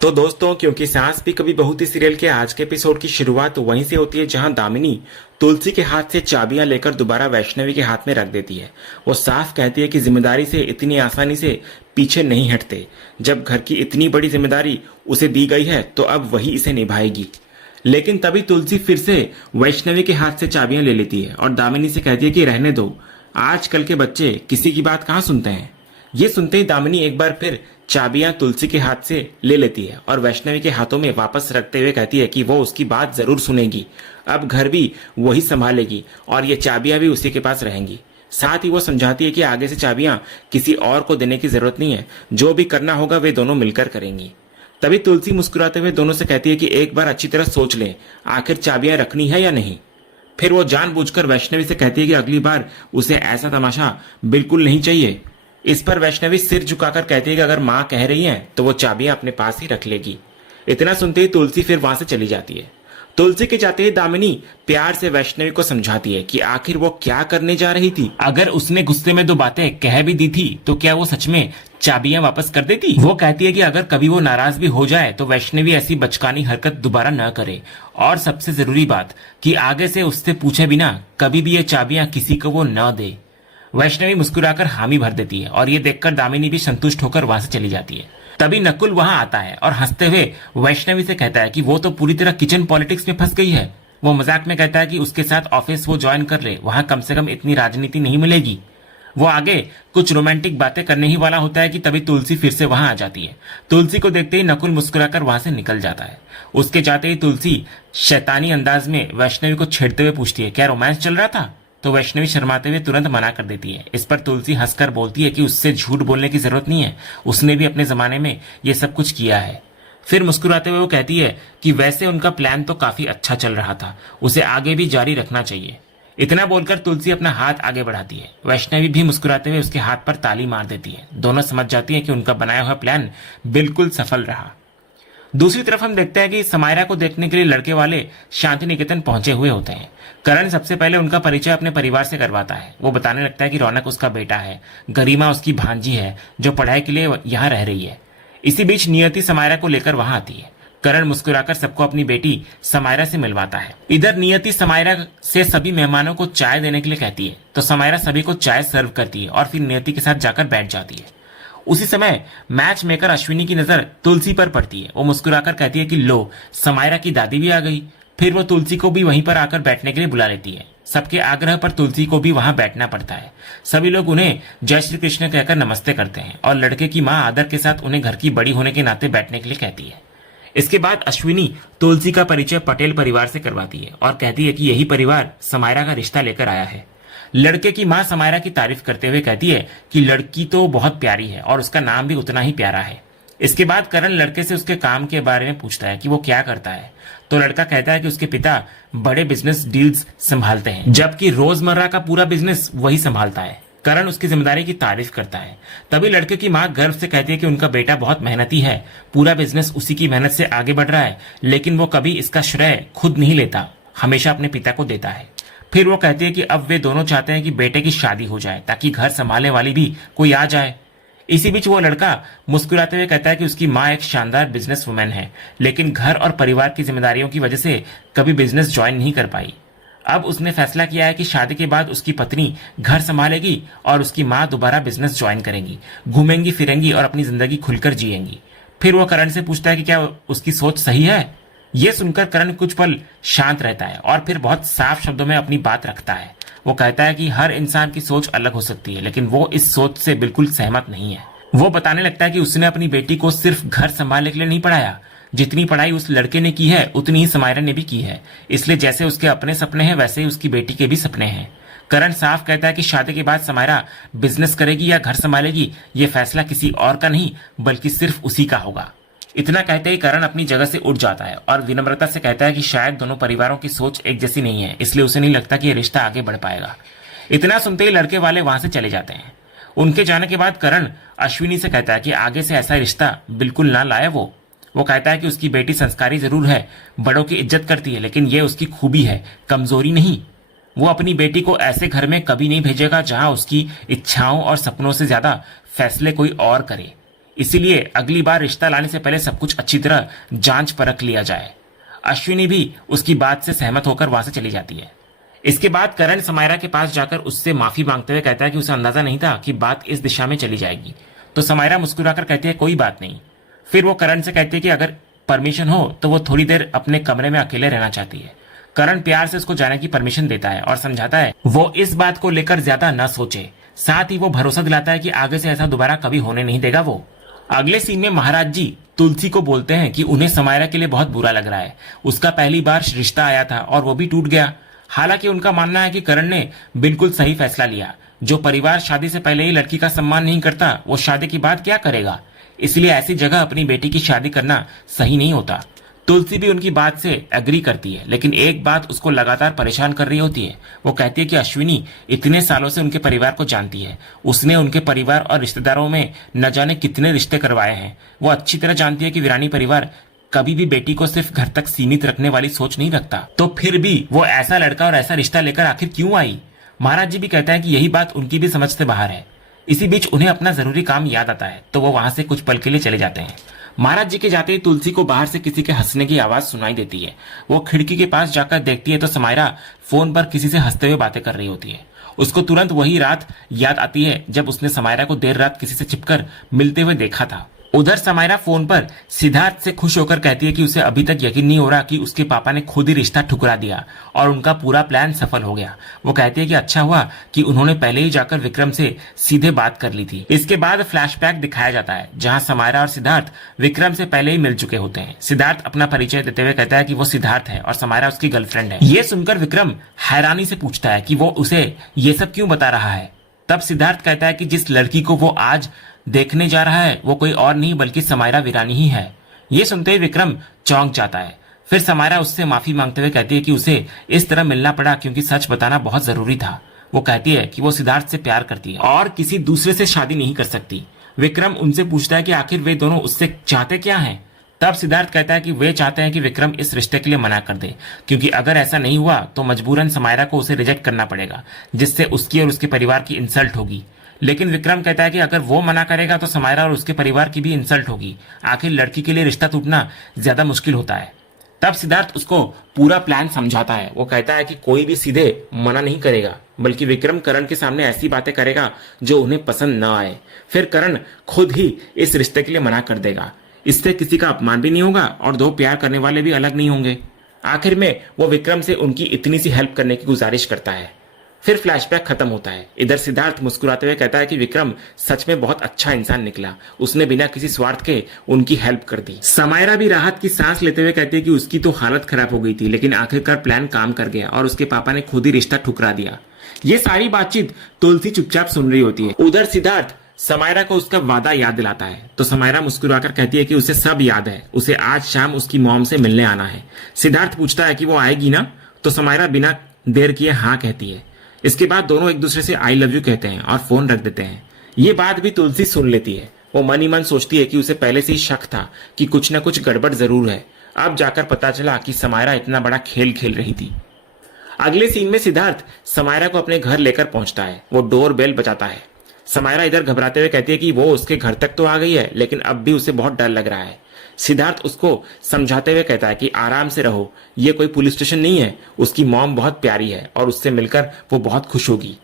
तो दोस्तों, क्योंकि सास भी कभी बहू थी सीरियल के आज के एपिसोड की शुरुआत वहीं से होती है जहां दामिनी तुलसी के हाथ से चाबियां लेकर दोबारा वैष्णवी के हाथ में रख देती है। वो साफ कहती है कि जिम्मेदारी से इतनी आसानी से पीछे नहीं हटते। जब घर की इतनी बड़ी जिम्मेदारी उसे दी गई है तो अब वही इसे निभाएगी। लेकिन तभी तुलसी फिर से वैष्णवी के हाथ से चाबियां ले लेती है और दामिनी से कहती है कि रहने दो, आजकल के बच्चे किसी की बात कहाँ सुनते हैं। ये सुनते ही दामिनी एक बार फिर चाबियां तुलसी के हाथ से ले लेती है और वैष्णवी के हाथों में वापस रखते हुए कहती है कि वो उसकी बात जरूर सुनेगी। अब घर भी वही संभालेगी और ये चाबियां भी उसी के पास रहेंगी। साथ ही वो समझाती है कि आगे से चाबियां किसी और को देने की जरूरत नहीं है, जो भी करना होगा वे दोनों मिलकर करेंगी। तभी तुलसी मुस्कुराते हुए दोनों से कहती है कि एक बार अच्छी तरह सोच लें, आखिर चाबियां रखनी है या नहीं। फिर वो जानबूझकर वैष्णवी से कहती है कि अगली बार उसे ऐसा तमाशा बिल्कुल नहीं चाहिए। इस पर वैष्णवी सिर झुकाकर कहती है कि अगर माँ कह रही है तो वो चाबियां अपने पास ही रख लेगी। इतना सुनते ही तुलसी फिर वहां से चली जाती है। तुलसी के जाते ही दामिनी प्यार से वैष्णवी को समझाती है कि आखिर वो क्या करने जा रही थी। अगर उसने गुस्से में दो बातें कह भी दी थी तो क्या वो सच में चाबियां वापस कर देती। वो कहती है कि अगर कभी वो नाराज भी हो जाए तो वैष्णवी ऐसी बचकानी हरकत दोबारा न करे, और सबसे जरूरी बात कि आगे से उससे पूछे बिना कभी भी ये चाबियां किसी को वो न दे। वैष्णवी मुस्कुराकर हामी भर देती है और ये देखकर दामिनी भी संतुष्ट होकर वहां से चली जाती है। तभी नकुल वहां आता है और हंसते हुए वैष्णवी से कहता है कि वो तो पूरी तरह किचन पॉलिटिक्स में फंस गई है। वो मजाक में कहता है कि उसके साथ ऑफिस वो ज्वाइन कर ले, वहां कम से कम इतनी राजनीति नहीं मिलेगी। वो आगे कुछ रोमांटिक बातें करने ही वाला होता है कि तभी तुलसी फिर से वहां आ जाती है। तुलसी को देखते ही नकुल मुस्कुराकर वहां से निकल जाता है। उसके जाते ही तुलसी शैतानी अंदाज में वैष्णवी को छेड़ते हुए पूछती है, क्या रोमांस चल रहा था? तो वैष्णवी शर्माते हुए तुरंत मना कर देती है। इस पर तुलसी हंसकर बोलती है कि उससे झूठ बोलने की जरूरत नहीं है, उसने भी अपने जमाने में ये सब कुछ किया है। फिर मुस्कुराते हुए वो कहती है कि वैसे उनका प्लान तो काफी अच्छा चल रहा था, उसे आगे भी जारी रखना चाहिए। इतना बोलकर तुलसी अपना हाथ आगे बढ़ाती है। वैष्णवी भी मुस्कुराते हुए उसके हाथ पर ताली मार देती है। दोनों समझ जाती है कि उनका बनाया हुआ प्लान बिल्कुल सफल रहा। दूसरी तरफ हम देखते हैं कि समायरा को देखने के लिए लड़के वाले शांति निकेतन पहुंचे हुए होते हैं। करण सबसे पहले उनका परिचय अपने परिवार से करवाता है। वो बताने लगता है कि रौनक उसका बेटा है, गरिमा उसकी भांजी है जो पढ़ाई के लिए यहाँ रह रही है। इसी बीच नियति समायरा को लेकर वहां आती है। करण मुस्कुराकर सबको अपनी बेटी समायरा से मिलवाता है। इधर नियति समायरा से सभी मेहमानों को चाय देने के लिए कहती है तो समायरा सभी को चाय सर्व करती है और फिर नियति के साथ जाकर बैठ जाती है। उसी समय मैच मेकर अश्विनी की नजर तुलसी पर पड़ती है। वो मुस्कुराकर कहती है कि लो, समायरा की दादी भी आ गई। फिर वो तुलसी को भी वहीं पर आकर बैठने के लिए बुला लेती है। सबके आग्रह पर तुलसी को भी वहां बैठना पड़ता है। सभी लोग उन्हें जय श्री कृष्ण कहकर नमस्ते करते हैं और लड़के की मां आदर के साथ उन्हें घर की बड़ी होने के नाते बैठने के लिए कहती है। इसके बाद अश्विनी तुलसी का परिचय पटेल परिवार से करवाती है और कहती है कि यही परिवार समायरा का रिश्ता लेकर आया है। लड़के की मां समायरा की तारीफ करते हुए कहती है कि लड़की तो बहुत प्यारी है और उसका नाम भी उतना ही प्यारा है। इसके बाद करण लड़के से उसके काम के बारे में पूछता है कि वो क्या करता है। तो लड़का कहता है कि उसके पिता बड़े बिजनेस डील्स संभालते हैं, जबकि रोजमर्रा का पूरा बिजनेस वही संभालता है। करण उसकी जिम्मेदारी की तारीफ करता है। तभी लड़के की मां गर्व से कहती है कि उनका बेटा बहुत मेहनती है, पूरा बिजनेस उसी की मेहनत से आगे बढ़ रहा है, लेकिन वो कभी इसका श्रेय खुद नहीं लेता, हमेशा अपने पिता को देता है। फिर वो कहती है कि अब वे दोनों चाहते हैं कि बेटे की शादी हो जाए ताकि घर संभालने वाली भी कोई आ जाए। इसी बीच वो लड़का मुस्कुराते हुए कहता है कि उसकी माँ एक शानदार बिजनेस वुमेन है, लेकिन घर और परिवार की जिम्मेदारियों की वजह से कभी बिजनेस ज्वाइन नहीं कर पाई। अब उसने फैसला किया है कि शादी के बाद उसकी पत्नी घर संभालेगी और उसकी माँ दोबारा बिजनेस ज्वाइन करेंगी, घूमेंगी फिरेंगी और अपनी जिंदगी खुलकर जिएंगी। फिर वो करण से पूछता है कि क्या उसकी सोच सही है। ये सुनकर करण कुछ पल शांत रहता है और फिर बहुत साफ शब्दों में अपनी बात रखता है। वो कहता है कि हर इंसान की सोच अलग हो सकती है, लेकिन वो इस सोच से बिल्कुल सहमत नहीं है। वो बताने लगता है कि उसने अपनी बेटी को सिर्फ घर संभालने के लिए नहीं पढ़ाया, जितनी पढ़ाई उस लड़के ने की है उतनी ही समायरा ने भी की है। इसलिए जैसे उसके अपने सपने हैं वैसे ही उसकी बेटी के भी सपने हैं। करण साफ कहता है कि शादी के बाद समायरा बिजनेस करेगी या घर संभालेगी, ये फैसला किसी और का नहीं बल्कि सिर्फ उसी का होगा। इतना कहते ही करण अपनी जगह से उठ जाता है और विनम्रता से कहता है कि शायद दोनों परिवारों की सोच एक जैसी नहीं है, इसलिए उसे नहीं लगता कि यह रिश्ता आगे बढ़ पाएगा। इतना सुनते ही लड़के वाले वहां से चले जाते हैं। उनके जाने के बाद करण अश्विनी से कहता है कि आगे से ऐसा रिश्ता बिल्कुल ना लाए। वो कहता है कि उसकी बेटी संस्कारी जरूर है, बड़ों की इज्जत करती है, लेकिन यह उसकी खूबी है, कमजोरी नहीं। वो अपनी बेटी को ऐसे घर में कभी नहीं भेजेगा जहां उसकी इच्छाओं और सपनों से ज्यादा फैसले कोई और करे। इसीलिए अगली बार रिश्ता लाने से पहले सब कुछ अच्छी तरह जांच परख लिया जाए। अश्विनी भी उसकी बात से सहमत होकर वहां से चली जाती है। इसके बाद करण समायरा के पास जाकर उससे माफी मांगते हुए कहता है कि उसे अंदाजा नहीं था कि बात इस दिशा में चली जाएगी। तो समायरा मुस्कुराकर कहती है कोई बात नहीं। फिर वो करण से कहती है कि अगर परमिशन हो तो वो थोड़ी देर अपने कमरे में अकेले रहना चाहती है। करण प्यार से उसको जाने की परमिशन देता है और समझाता है वो इस बात को लेकर ज्यादा न सोचे। साथ ही वो भरोसा दिलाता है कि आगे से ऐसा दोबारा कभी होने नहीं देगा वो। अगले सीन में महाराज जी तुलसी को बोलते हैं कि उन्हें समायरा के लिए बहुत बुरा लग रहा है। उसका पहली बार रिश्ता आया था और वो भी टूट गया। हालांकि उनका मानना है कि करण ने बिल्कुल सही फैसला लिया। जो परिवार शादी से पहले ही लड़की का सम्मान नहीं करता वो शादी के बाद क्या करेगा। इसलिए ऐसी जगह अपनी बेटी की शादी करना सही नहीं होता। तुलसी भी उनकी बात से एग्री करती है, लेकिन एक बात उसको लगातार परेशान कर रही होती है। वो कहती है कि अश्विनी इतने सालों से उनके परिवार को जानती है। उसने उनके परिवार और रिश्तेदारों में न जाने कितने रिश्ते करवाए हैं। वो अच्छी तरह जानती है कि वीरानी परिवार कभी भी बेटी को सिर्फ घर तक सीमित रखने वाली सोच नहीं रखता। तो फिर भी वो ऐसा लड़का और ऐसा रिश्ता लेकर आखिर क्यों आई। महाराज जी भी कहते हैं कि यही बात उनकी भी समझ से बाहर है। इसी बीच उन्हें अपना जरूरी काम याद आता है तो वो वहां से कुछ पल के लिए चले जाते हैं। महाराज जी के जाते ही तुलसी को बाहर से किसी के हंसने की आवाज सुनाई देती है। वो खिड़की के पास जाकर देखती है तो समायरा फोन पर किसी से हंसते हुए बातें कर रही होती है। उसको तुरंत वही रात याद आती है जब उसने समायरा को देर रात किसी से छिपकर मिलते हुए देखा था। उधर समायरा फोन पर सिद्धार्थ से खुश होकर कहती है कि उसे अभी तक यकीन नहीं हो रहा कि उसके पापा ने खुद ही रिश्ता ठुकरा दिया और उनका पूरा प्लान सफल हो गया। वो कहती है कि अच्छा हुआ कि उन्होंने पहले ही जाकर विक्रम से सीधे बात कर ली थी। इसके बाद फ्लैशबैक दिखाया जाता है जहां समायरा और सिद्धार्थ विक्रम से पहले ही मिल चुके होते हैं। सिद्धार्थ अपना परिचय देते हुए कहता है कि वो सिद्धार्थ है और समायरा उसकी गर्लफ्रेंड है। ये सुनकर विक्रम हैरानी से पूछता है कि वो उसे ये सब क्यों बता रहा है। तब सिद्धार्थ कहता है कि जिस लड़की को वो आज देखने जा रहा है वो कोई और नहीं बल्कि समायरा वीरानी ही है। ये सुनते ही विक्रम चौंक जाता है। फिर समायरा उससे माफी मांगते हुए कहती है कि उसे इस तरह मिलना पड़ा क्योंकि सच बताना बहुत जरूरी था। वो कहती है कि वो सिद्धार्थ से प्यार करती है और किसी दूसरे से शादी नहीं कर सकती। विक्रम उनसे पूछता है कि आखिर वे दोनों उससे चाहते क्या हैं। तब सिद्धार्थ कहता है कि वे चाहते हैं कि विक्रम इस रिश्ते के लिए मना कर दे, क्योंकि अगर ऐसा नहीं हुआ तो मजबूरन समायरा को उसे रिजेक्ट करना पड़ेगा, जिससे उसकी और उसके परिवार की इंसल्ट होगी। लेकिन विक्रम कहता है कि अगर वो मना करेगा तो समायरा और उसके परिवार की भी इंसल्ट होगी। आखिर लड़की के लिए रिश्ता टूटना ज्यादा मुश्किल होता है। तब सिद्धार्थ उसको पूरा प्लान समझाता है। वो कहता है कि कोई भी सीधे मना नहीं करेगा, बल्कि विक्रम करण के सामने ऐसी बातें करेगा जो उन्हें पसंद न आए। फिर करण खुद ही इस रिश्ते के लिए मना कर देगा। इससे किसी का अपमान भी नहीं होगा और दो प्यार करने वाले भी अलग नहीं होंगे। आखिर में वो विक्रम से उनकी इतनी सी हेल्प करने की गुजारिश करता है। फिर फ्लैशबैक खत्म होता है। इधर सिद्धार्थ मुस्कुराते हुए कहता है कि विक्रम सच में बहुत अच्छा इंसान निकला। उसने बिना किसी स्वार्थ के उनकी हेल्प कर दी। समायरा भी राहत की सांस लेते हुए कहती है कि उसकी तो हालत खराब हो गई थी, लेकिन आखिरकार प्लान काम कर गया और उसके पापा ने खुद ही रिश्ता ठुकरा दिया। ये सारी बातचीत तुलसी चुपचाप सुन रही होती है। उधर सिद्धार्थ समायरा को उसका वादा याद दिलाता है तो समायरा मुस्कुराकर कहती है कि उसे सब याद है, उसे आज शाम उसकी मॉम से मिलने आना है। सिद्धार्थ पूछता है कि वो आएगी ना, तो समायरा बिना देर किए हाँ कहती है। इसके बाद दोनों एक दूसरे से आई लव यू कहते हैं और फोन रख देते हैं। ये बात भी तुलसी सुन लेती है। वो मन ही मन सोचती है कि उसे पहले से ही शक था कि कुछ न कुछ गड़बड़ जरूर है। अब जाकर पता चला कि समायरा इतना बड़ा खेल खेल रही थी। अगले सीन में सिद्धार्थ समायरा को अपने घर लेकर पहुंचता है। वो डोर बेल बजाता है। समायरा इधर घबराते हुए कहती है कि वो उसके घर तक तो आ गई है, लेकिन अब भी उसे बहुत डर लग रहा है। सिद्धार्थ उसको समझाते हुए कहता है कि आराम से रहो, ये कोई पुलिस स्टेशन नहीं है। उसकी मॉम बहुत प्यारी है और उससे मिलकर वो बहुत खुश होगी।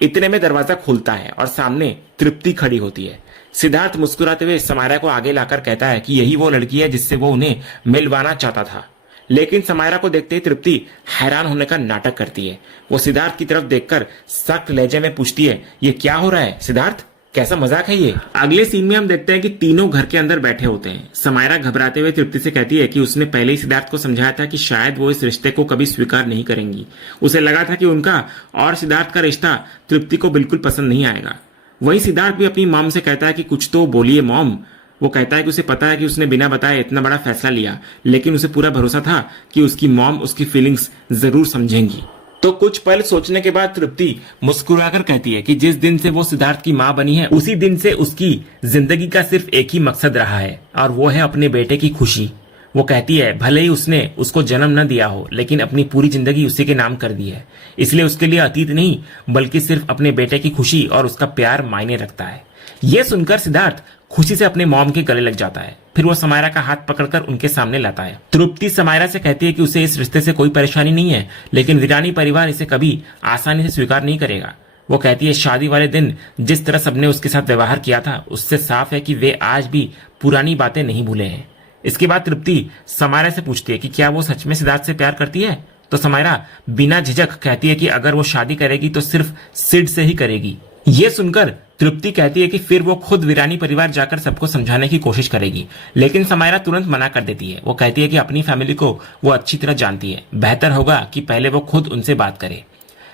इतने में दरवाजा खुलता है और सामने तृप्ति खड़ी होती है। सिद्धार्थ मुस्कुराते हुए समायरा को आगे लाकर कहता है कि यही वो लड़की है जिससे वो उन्हें मिलवाना चाहता था। लेकिन समायरा को देखते ही तृप्ति हैरान होने का नाटक करती है। वो सिद्धार्थ की तरफ देखकर सख्त लहजे में पूछती है, ये क्या हो रहा है सिद्धार्थ, कैसा मजाक है ये। अगले सीन में हम देखते हैं कि तीनों घर के अंदर बैठे होते हैं। समायरा घबराते हुए तृप्ति से कहती है कि उसने पहले ही सिद्धार्थ को समझाया था कि शायद वो इस रिश्ते को कभी स्वीकार नहीं करेंगी। उसे लगा था कि उनका और सिद्धार्थ का रिश्ता तृप्ति को बिल्कुल पसंद नहीं आएगा। वही सिद्धार्थ भी अपनी मॉम से कहता है कि कुछ तो बोलिए मॉम। वो कहता है कि उसे पता है कि उसने बिना बताए इतना बड़ा फैसला लिया, लेकिन उसे पूरा भरोसा था कि उसकी मॉम उसकी फीलिंग्स जरूर समझेंगी। तो कुछ पल सोचने के बाद तृप्ति मुस्कुराकर कहती है कि जिस दिन से वो सिद्धार्थ की मां बनी है उसी दिन से उसकी जिंदगी का सिर्फ एक ही मकसद रहा है और वो है अपने बेटे की खुशी। वो कहती है भले ही उसने उसको जन्म न दिया हो, लेकिन अपनी पूरी जिंदगी उसी के नाम कर दी है। इसलिए उसके लिए अतीत नहीं बल्कि सिर्फ अपने बेटे की खुशी और उसका प्यार मायने रखता है। ये सुनकर सिद्धार्थ खुशी से अपने मॉम के गले लग जाता है। फिर वो समायरा का हाथ पकड़कर उनके सामने लाता है। तृप्ति समायरा से कहती है कि उसे इस रिश्ते से कोई परेशानी नहीं है, लेकिन वीरानी परिवार इसे कभी आसानी से स्वीकार नहीं करेगा। वो कहती है शादी वाले दिन जिस तरह सबने उसके साथ व्यवहार किया था उससे साफ है कि वे आज भी पुरानी बातें नहीं भूले हैं। इसके बाद तृप्ति समायरा से पूछती है कि क्या वो सच में सिद्धार्थ से प्यार करती है, तो समायरा बिना झिझक कहती है कि अगर वो शादी करेगी तो सिर्फ सिड से ही करेगी। ये सुनकर तृप्ति कहती है कि फिर वो खुद वीरानी परिवार जाकर सबको समझाने की कोशिश करेगी, लेकिन समायरा तुरंत मना कर देती है। वो कहती है कि अपनी फैमिली को वो अच्छी तरह जानती है, बेहतर होगा कि पहले वो खुद उनसे बात करे।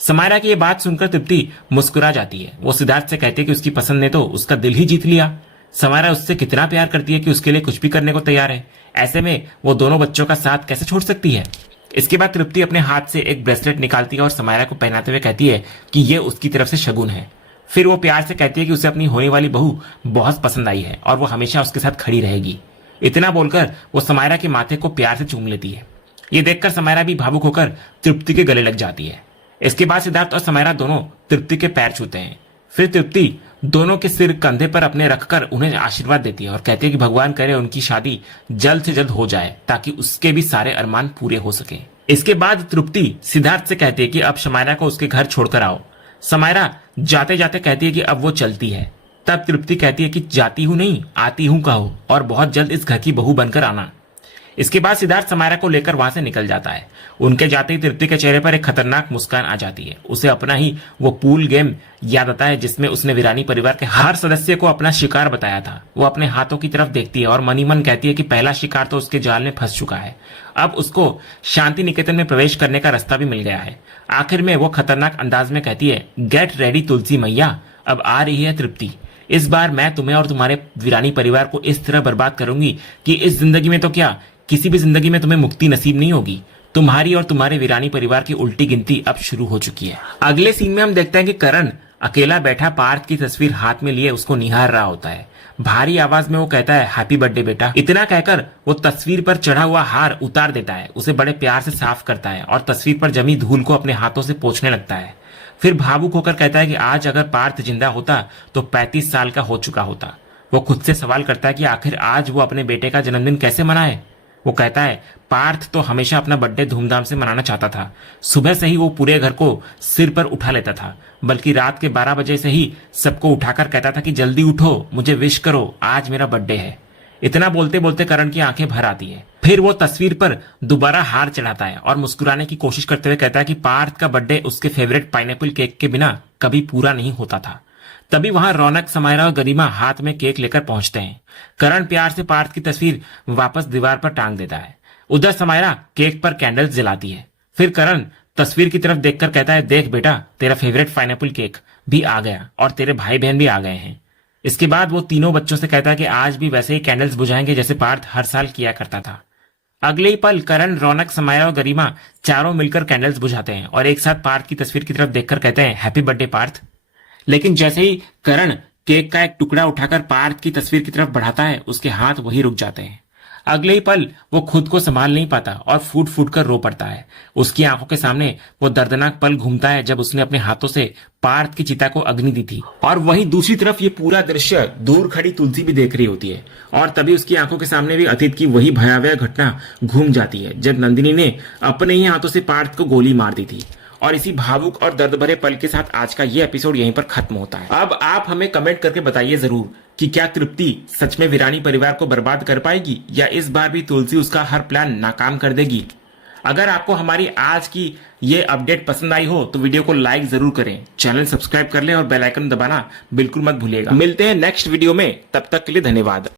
समायरा की ये बात सुनकर तृप्ति मुस्कुरा जाती है। वो सिद्धार्थ से कहती है कि उसकी पसंद ने तो उसका दिल ही जीत लिया। समायरा उससे कितना प्यार करती है कि उसके लिए कुछ भी करने को तैयार है। ऐसे में वो दोनों बच्चों का साथ कैसे छोड़ सकती है। इसके बाद तृप्ति अपने हाथ से एक ब्रेसलेट निकालती है और समायरा को पहनाते हुए कहती है कि ये उसकी तरफ से शगुन है। फिर वो प्यार से कहती है कि उसे अपनी होने वाली बहू बहुत पसंद आई है और वो हमेशा उसके साथ खड़ी रहेगी। इतना बोलकर वो समायरा के माथे को प्यार से चूम लेती है। ये देखकर समायरा भी भावुक होकर तृप्ति के गले लग जाती है। इसके बाद सिद्धार्थ और समायरा दोनों तृप्ति के पैर छूते हैं। फिर तृप्ति दोनों के सिर कंधे पर अपने रखकर उन्हें आशीर्वाद देती है और कहती है कि भगवान करे उनकी शादी जल्द से जल्द हो जाए ताकि उसके भी सारे अरमान पूरे हो सके। इसके बाद तृप्ति सिद्धार्थ से कहती है कि अब समायरा को उसके घर छोड़कर आओ। समायरा जाते जाते कहती है कि अब वो चलती है। तब तृप्ति कहती है कि जाती हूं नहीं, आती हूं कहो और बहुत जल्द इस घर की बहू बनकर आना। इसके बाद सिद्धार्थ समायरा को लेकर वहां से निकल जाता है। उनके जाते ही तृप्ति के चेहरे पर एक खतरनाक मुस्कान आ जाती है। उसे अपना ही वो पूल गेम याद आता है जिसमें उसने वीरानी परिवार के हर सदस्य को अपना शिकार बताया था। वो अपने हाथों की तरफ देखती है और मनी मन कहती है कि पहला शिकार तो उसके जाल में फंस चुका है। अब उसको शांति निकेतन में प्रवेश करने का रास्ता भी मिल गया है। आखिर में वो खतरनाक अंदाज में कहती है, गेट रेडी तुलसी मैया, अब आ रही है तृप्ति। इस बार मैं तुम्हें और तुम्हारे वीरानी परिवार को इस तरह बर्बाद करूंगी कि इस जिंदगी में तो क्या, किसी भी जिंदगी में तुम्हें मुक्ति नसीब नहीं होगी। तुम्हारी और तुम्हारे वीरानी परिवार की उल्टी गिनती अब शुरू हो चुकी है। अगले सीन में हम देखते हैं कि करण अकेला बैठा पार्थ की तस्वीर हाथ में लिए उसको निहार रहा होता है। भारी आवाज में वो कहता है, हैप्पी बर्थडे बेटा। इतना कहकर वो तस्वीर पर चढ़ा हुआ हार उतार देता है, उसे बड़े प्यार से साफ करता है और तस्वीर पर जमी धूल को अपने हाथों से पोंछने लगता है। फिर भावुक होकर कहता है कि आज अगर पार्थ जिंदा होता तो 35 साल का हो चुका होता। वो खुद से सवाल करता है कि आखिर आज वो अपने बेटे का जन्मदिन कैसे मनाए। वो कहता है, पार्थ तो हमेशा अपना बर्थडे धूमधाम से मनाना चाहता था। सुबह से ही वो पूरे घर को सिर पर उठा लेता था, बल्कि रात के 12 बजे से ही सबको उठाकर कहता था कि जल्दी उठो, मुझे विश करो, आज मेरा बर्थडे है। इतना बोलते बोलते करण की आंखें भर आती है। फिर वो तस्वीर पर दोबारा हार चढ़ाता है और मुस्कुराने की कोशिश करते हुए कहता है कि पार्थ का बर्थडे उसके फेवरेट पाइनएप्पल केक के बिना कभी पूरा नहीं होता था। तभी वहां रौनक, समायरा और गरिमा हाथ में केक लेकर पहुंचते हैं। करण प्यार से पार्थ की तस्वीर वापस दीवार पर टांग देता है। उधर समायरा केक पर कैंडल्स जलाती है। फिर करण तस्वीर की तरफ देखकर कहता है, देख बेटा, तेरा फेवरेट पाइनएप्पल केक भी आ गया और तेरे भाई बहन भी आ गए हैं। इसके बाद वो तीनों बच्चों से कहता है कि आज भी वैसे ही कैंडल्स बुझाएंगे जैसे पार्थ हर साल किया करता था। अगले ही पल करण, रौनक, समायरा और गरिमा चारों मिलकर कैंडल्स बुझाते हैं और एक साथ पार्थ की तस्वीर की तरफ देखकर कहते हैं, हैप्पी बर्थडे पार्थ। लेकिन जैसे ही करण केक का एक टुकड़ा उठाकर पार्थ की तस्वीर की तरफ बढ़ाता है, उसके हाथ वहीं रुक जाते हैं। अगले ही पल वो खुद को संभाल नहीं पाता और फूट फूट कर रो पड़ता है। उसकी आंखों के सामने वो दर्दनाक पल घूमता है जब उसने अपने हाथों से पार्थ की चिता को अग्नि दी थी। और वहीं दूसरी तरफ ये पूरा दृश्य दूर खड़ी तुलसी भी देख रही होती है और तभी उसकी आंखों के सामने भी अतीत की वही भयावह घटना घूम जाती है जब नंदिनी ने अपने ही हाथों से पार्थ को गोली मार दी थी। और इसी भावुक और दर्द भरे पल के साथ आज का ये एपिसोड यहीं पर खत्म होता है। अब आप हमें कमेंट करके बताइए जरूर कि क्या तृप्ति सच में वीरानी परिवार को बर्बाद कर पाएगी या इस बार भी तुलसी उसका हर प्लान नाकाम कर देगी। अगर आपको हमारी आज की ये अपडेट पसंद आई हो तो वीडियो को लाइक जरूर करें, चैनल सब्सक्राइब कर लें और बेल आइकन दबाना बिल्कुल मत भूलिएगा। मिलते हैं नेक्स्ट वीडियो में, तब तक के लिए धन्यवाद।